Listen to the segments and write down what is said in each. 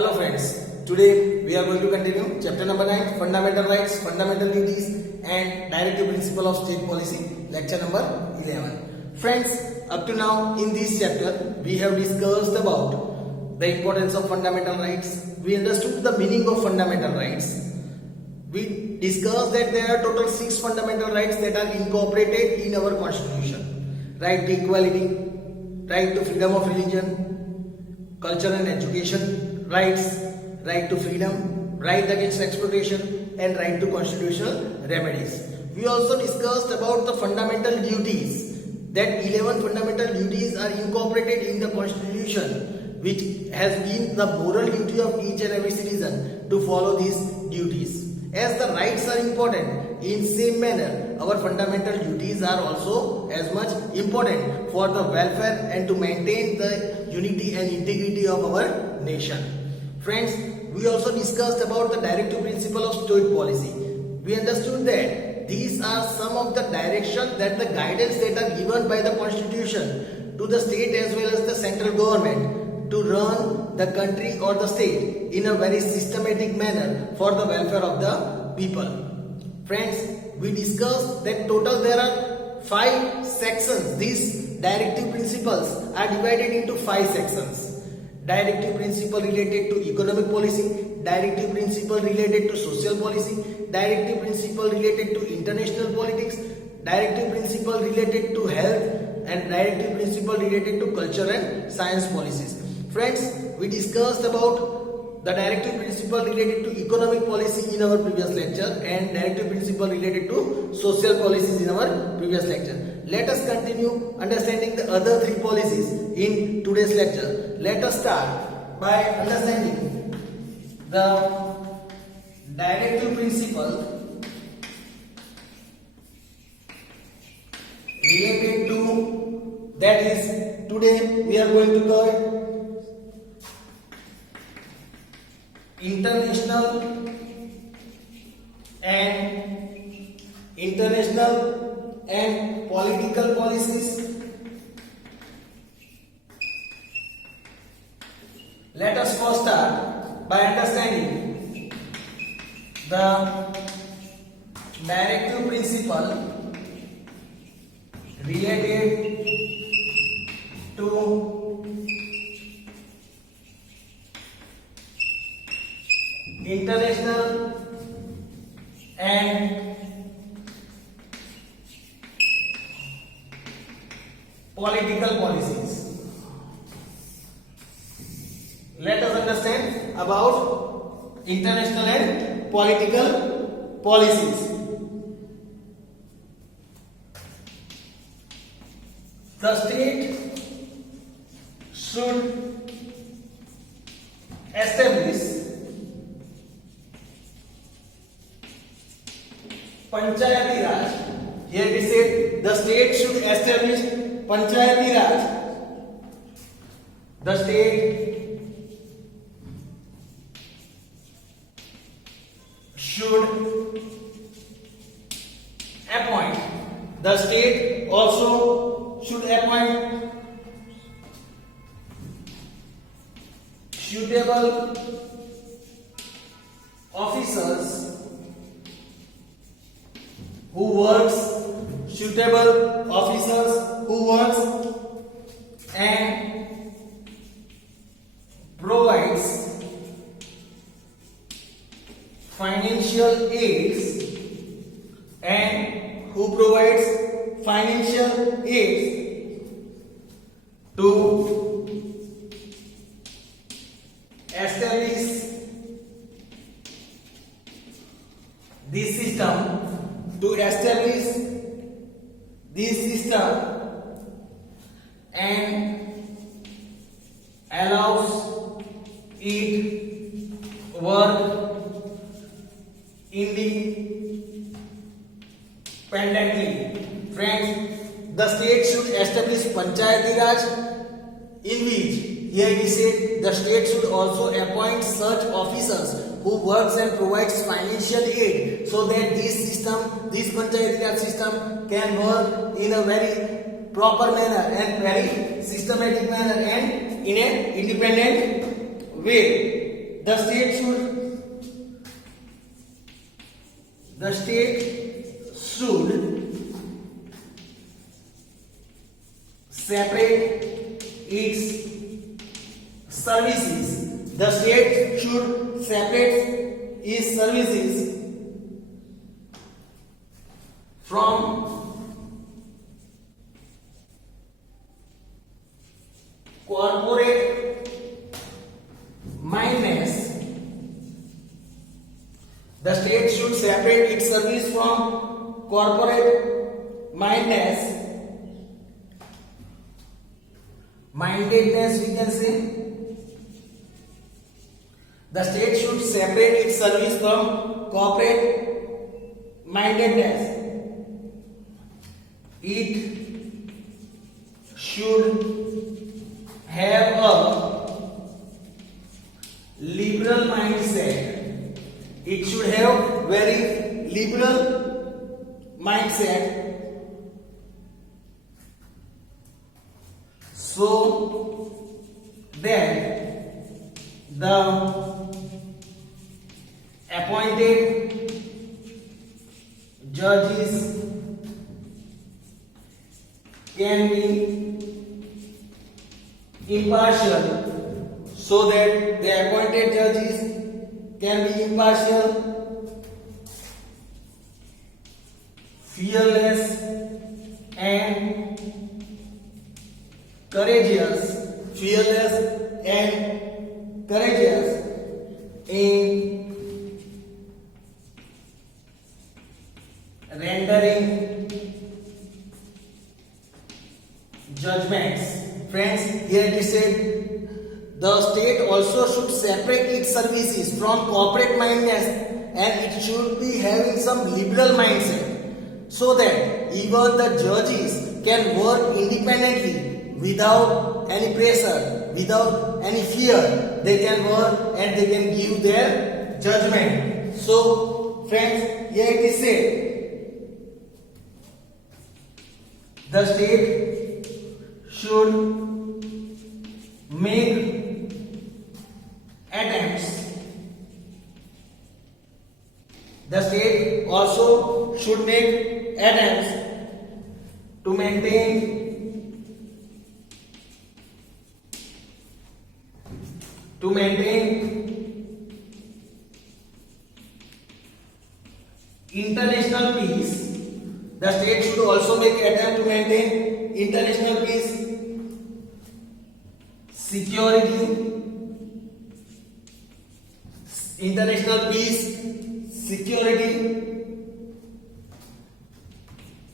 Hello friends, today we are going to continue chapter number 9, Fundamental Rights, Fundamental Duties and Directive Principle of State Policy, lecture number 11. Friends, up to now in this chapter we have discussed about the importance of fundamental rights. We understood the meaning of fundamental rights. We discussed that there are total 6 fundamental rights that are incorporated in our constitution. Right to equality, right to freedom of religion, culture and education, rights, right to freedom, right against exploitation and right to constitutional remedies. We also discussed about the fundamental duties, that 11 fundamental duties are incorporated in the constitution, which has been the moral duty of each and every citizen to follow these duties. As the rights are important, in same manner our fundamental duties are also as much important for the welfare and to maintain the unity and integrity of our nation. Friends, we also discussed about the directive principle of state policy. We understood that these are some of the direction that the guidance that are given by the constitution to the state as well as the central government to run the country or the state in a very systematic manner for the welfare of the people. Friends, we discussed that total there are 5 sections. These directive principles are divided into 5 sections. Directive principle related to economic policy, directive principle related to social policy, directive principle related to international politics, directive principle related to health and directive principle related to culture and science policies. Friends, we discussed about the directive principle related to economic policy in our previous lecture and directive principle related to social policies in our previous lecture. Let us continue understanding the other 3 policies in today's lecture. Let us start by understanding the directive principle related to, that is, today we are going to cover international and political policies. Let us first start by understanding the directive principle related to international and political policies. Let us understand about international and political policies. The state should establish Panchayati Raj. Here we said the state should establish Panchayati Raj. The state should appoint. The state also should appoint suitable officers who works and provides financial aids to establish this system and allows it work independently. Friends, the state should establish Panchayati Raj, in which here we said the state should also appoint such officers who works and provides financial aid so that this Panchayati Raj system can work in a very proper manner and very systematic manner and in an independent way. the state should separate its services. The state should separate its services from corporate mindedness. The state should separate its service from corporate mindedness. Mindedness, we can say. The state should separate its service from corporate mindedness. It should have a liberal mindset. It should have very liberal mindset, so that the appointed judges can be impartial, so that the appointed judges can be impartial, fearless and courageous, in rendering judgments. Friends, here it is said, the state also should separate its services from corporate mindedness, and it should be having some liberal mindset, so that even the judges can work independently without any pressure, without any fear. They can work and they can give their judgment. So friends, here it is said, the state should make attempts. The state also should make attempts to maintain international peace. The state should also make attempt to maintain international peace, security, international peace, security,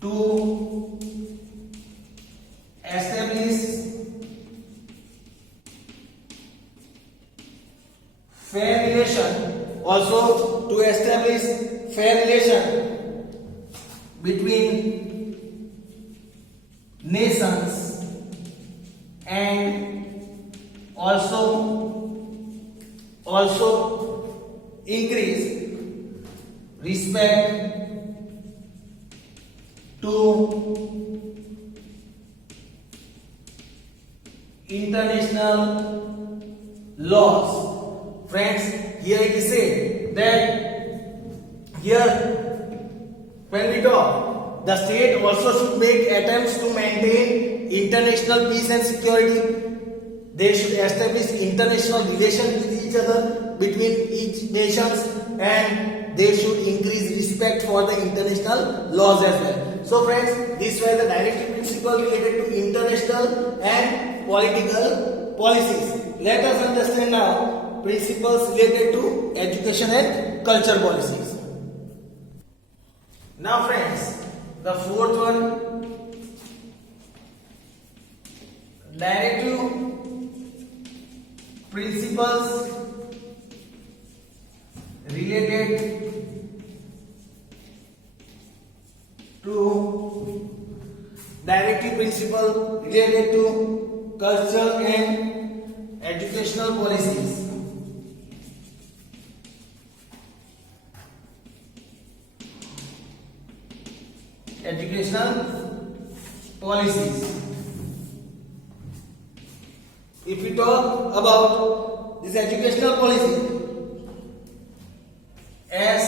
to establish fair relation, also to establish fair relation between nations, and also increase respect to international laws. Friends, here it is said that here when we talk, the state also should make attempts to maintain international peace and security. They should establish international relations with each other, between each nations, and they should increase respect for the international laws as well. So friends, these were the directive principles related to international and political policies. Let us understand now principles related to education and culture policies. Now friends, the fourth one, directive principles related to culture and educational policies. Educational policies. If we talk about this educational policy, as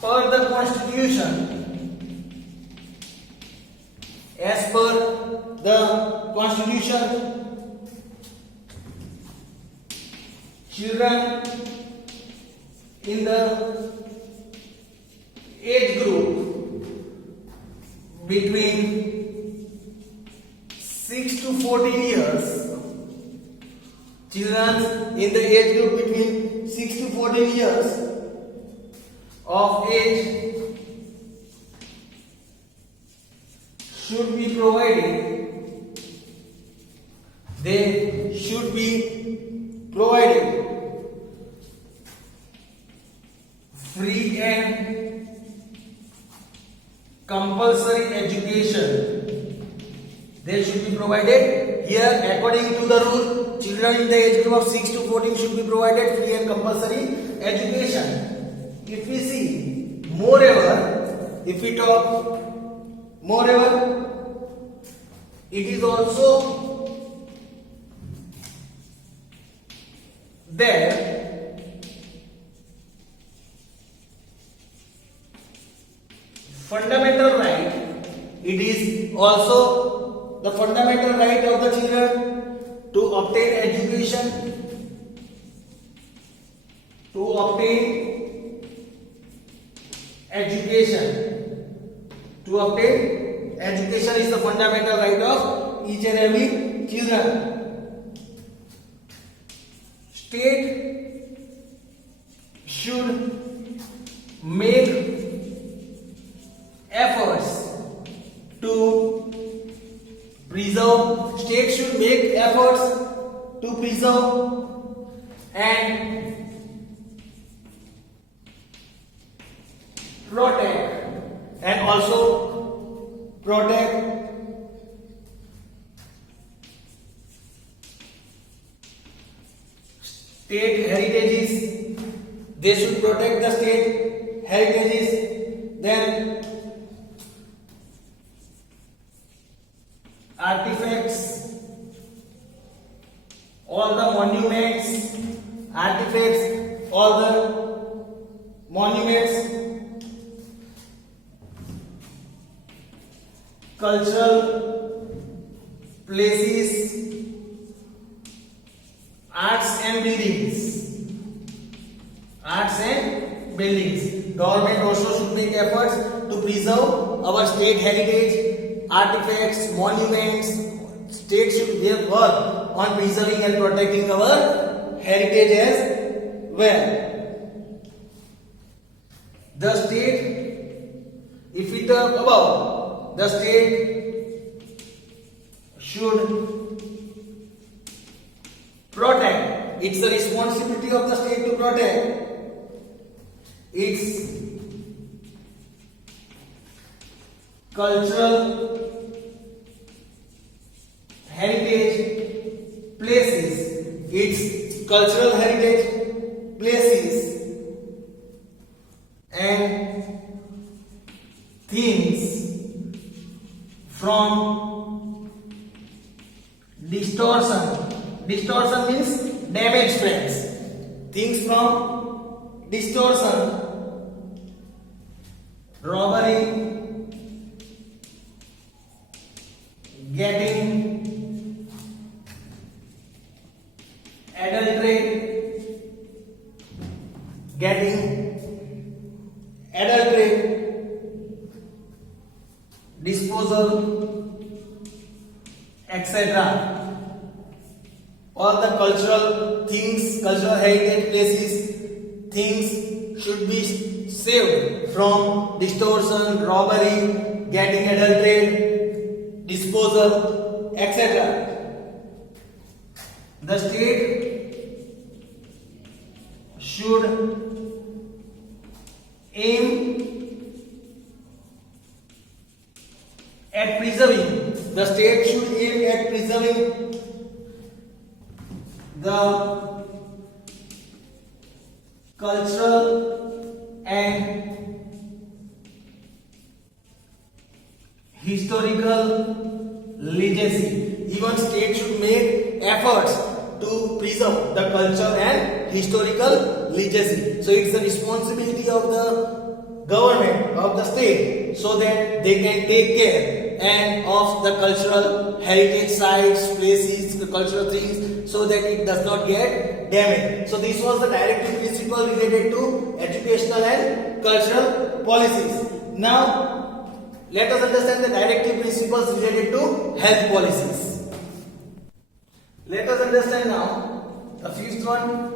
per the constitution, as per the constitution, children in the age group between 6 to 14 years, children in the age group between 6 to 14 years of age should be provided, they should be provided free and compulsory education. They should be provided here according to the rule. Children in the age group of 6 to 14 should be provided free and compulsory education. If we see, moreover, if we talk, moreover, it is also there fundamental right. It is also the fundamental right of the children to obtain education, to obtain education, to obtain education is the fundamental right of each and every children. State should make efforts to preserve, state should make efforts to preserve and protect, and also protect state heritages. They should protect the state heritages. Then artifacts, all the monuments, artifacts, all the monuments, cultural places, arts and buildings. Arts and buildings. Government also should make efforts to preserve our state heritage, artifacts, monuments. State should work on preserving and protecting our heritage as well. The state, if we talk about, the state should protect. It's the responsibility of the state to protect its cultural heritage places, its cultural heritage places and things from distortion. Distortion means damage, friends. Things from distortion, robbery, getting, adultery, getting, adultery, disposal, etc. All the cultural things, cultural heritage places, things should be saved from distortion, robbery, getting adulterated, disposal, etc. The state should aim at preserving, the state should aim at preserving the cultural and historical legacy. Even state should make efforts to preserve the culture and historical legacy. So it's the responsibility of the government of the state so that they can take care and of the cultural heritage sites, places, the cultural things, so that it does not get damaged. So this was the directive principle related to educational and cultural policies. Now let us understand the directive principles related to health policies. Let us understand now the fifth one,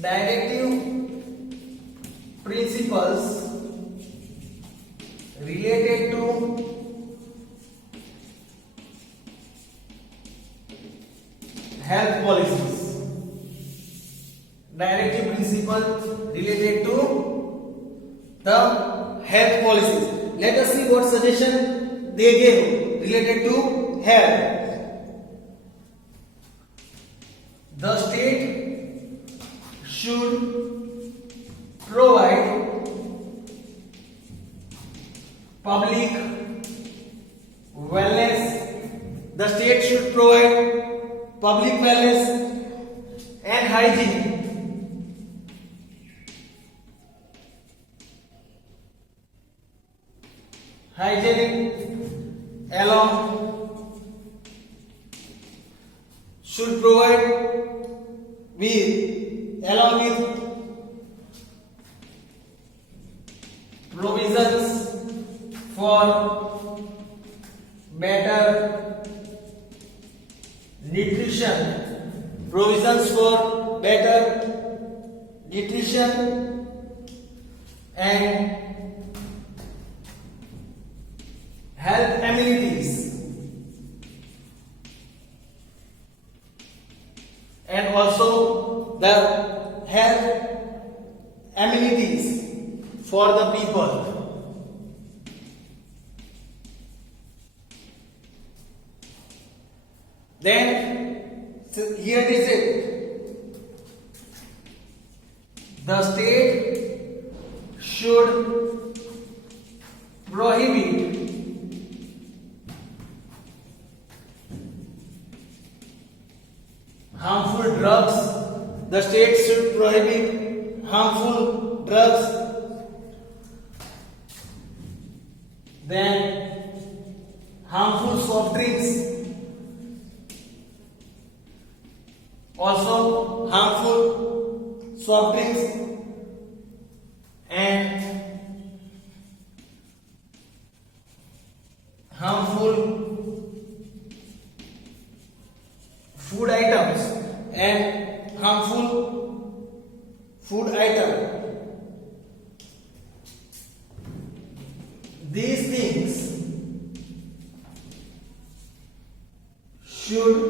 directive principles related to health policies. Directive principles related to the health policies. Let us see what suggestion they gave related to health. The state should provide public wellness. The state should provide public wellness and hygiene. Hygienic should provide along with provisions for better nutrition. Provisions for better nutrition and health amenities, and also the health amenities for the people. Then here it is, the state should prohibit harmful drugs. The state should prohibit harmful drugs. Then harmful soft drinks. Also harmful soft drinks and harmful food items and harmful food item. These things should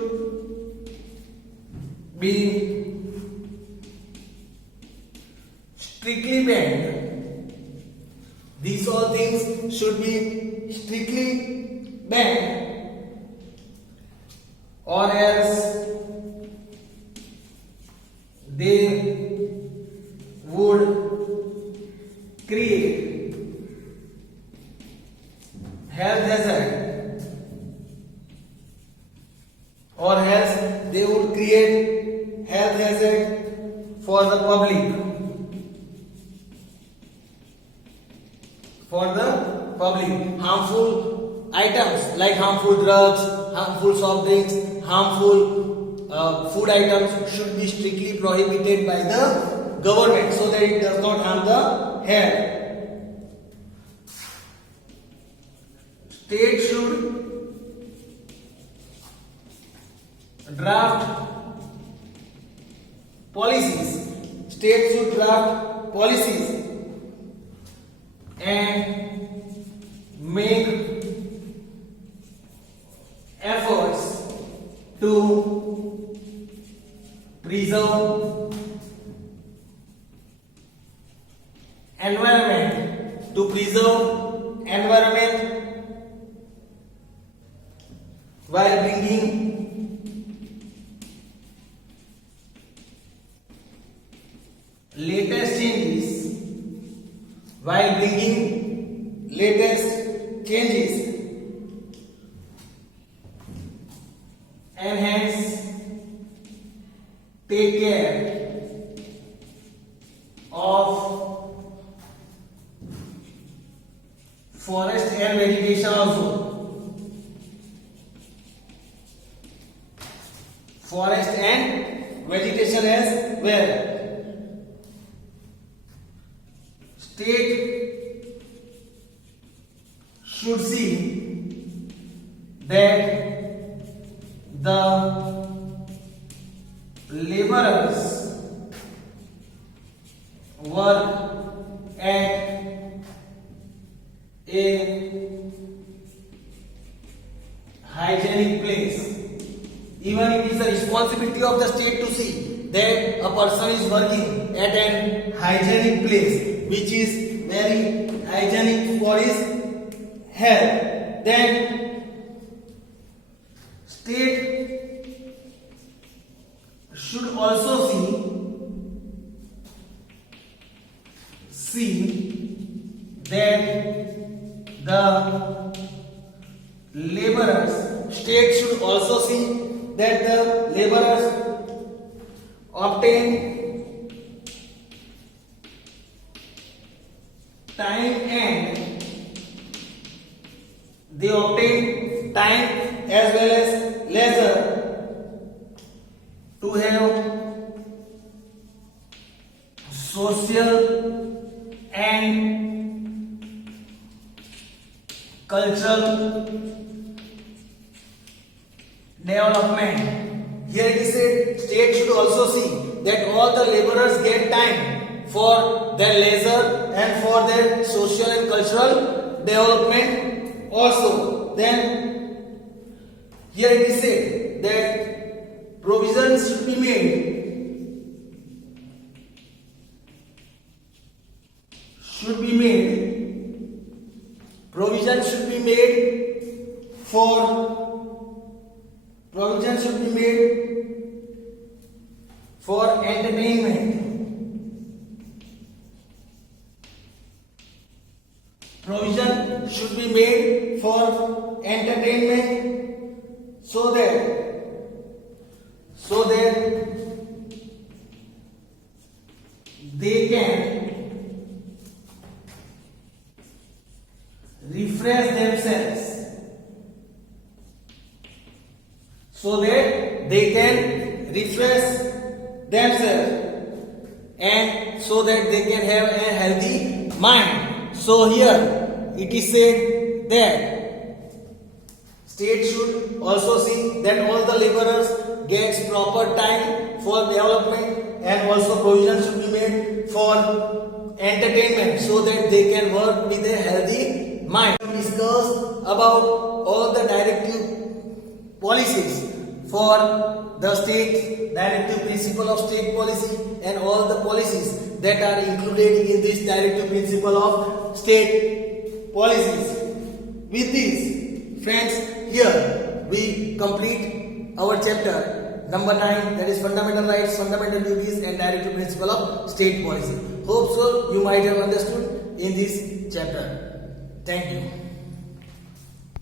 be strictly banned. These all things should be strictly banned, or else they would create health hazard, or else they would create health hazard for the public. Harmful items like harmful drugs, harmful soft drinks, harmful food items should be strictly prohibited by the government so that it does not harm the health. State should draft policies. State should draft policies and make efforts to preserve environment, while bringing latest changes, and hence take take care of forest and vegetation also. Forest and vegetation as well. State should see that the laborers work at a hygienic place. Even it is the responsibility of the state to see that a person is working at an hygienic place, which is very hygienic for his health. Then state should also see that the laborers, state should also see that the laborers obtain time and they obtain time as well as leisure to have social and cultural development. Here it is said state should also see that all the laborers get time for their leisure and for their social and cultural development also. Then here it is said that provisions should be made for entertainment. Provision should be made for entertainment so that they can refresh themselves. And so that they can have a healthy mind. So here it is said that state should also see that all the laborers gets proper time for development and also provision should be made for entertainment so that they can work with a healthy mind. We discussed about all the directive policies for the state, directive principle of state policy and all the policies that are included in this directive principle of state policies. With this, friends, here we complete our chapter number 9, that is fundamental rights, fundamental duties and directive principle of state policy. Hope so you might have understood in this chapter. Thank you.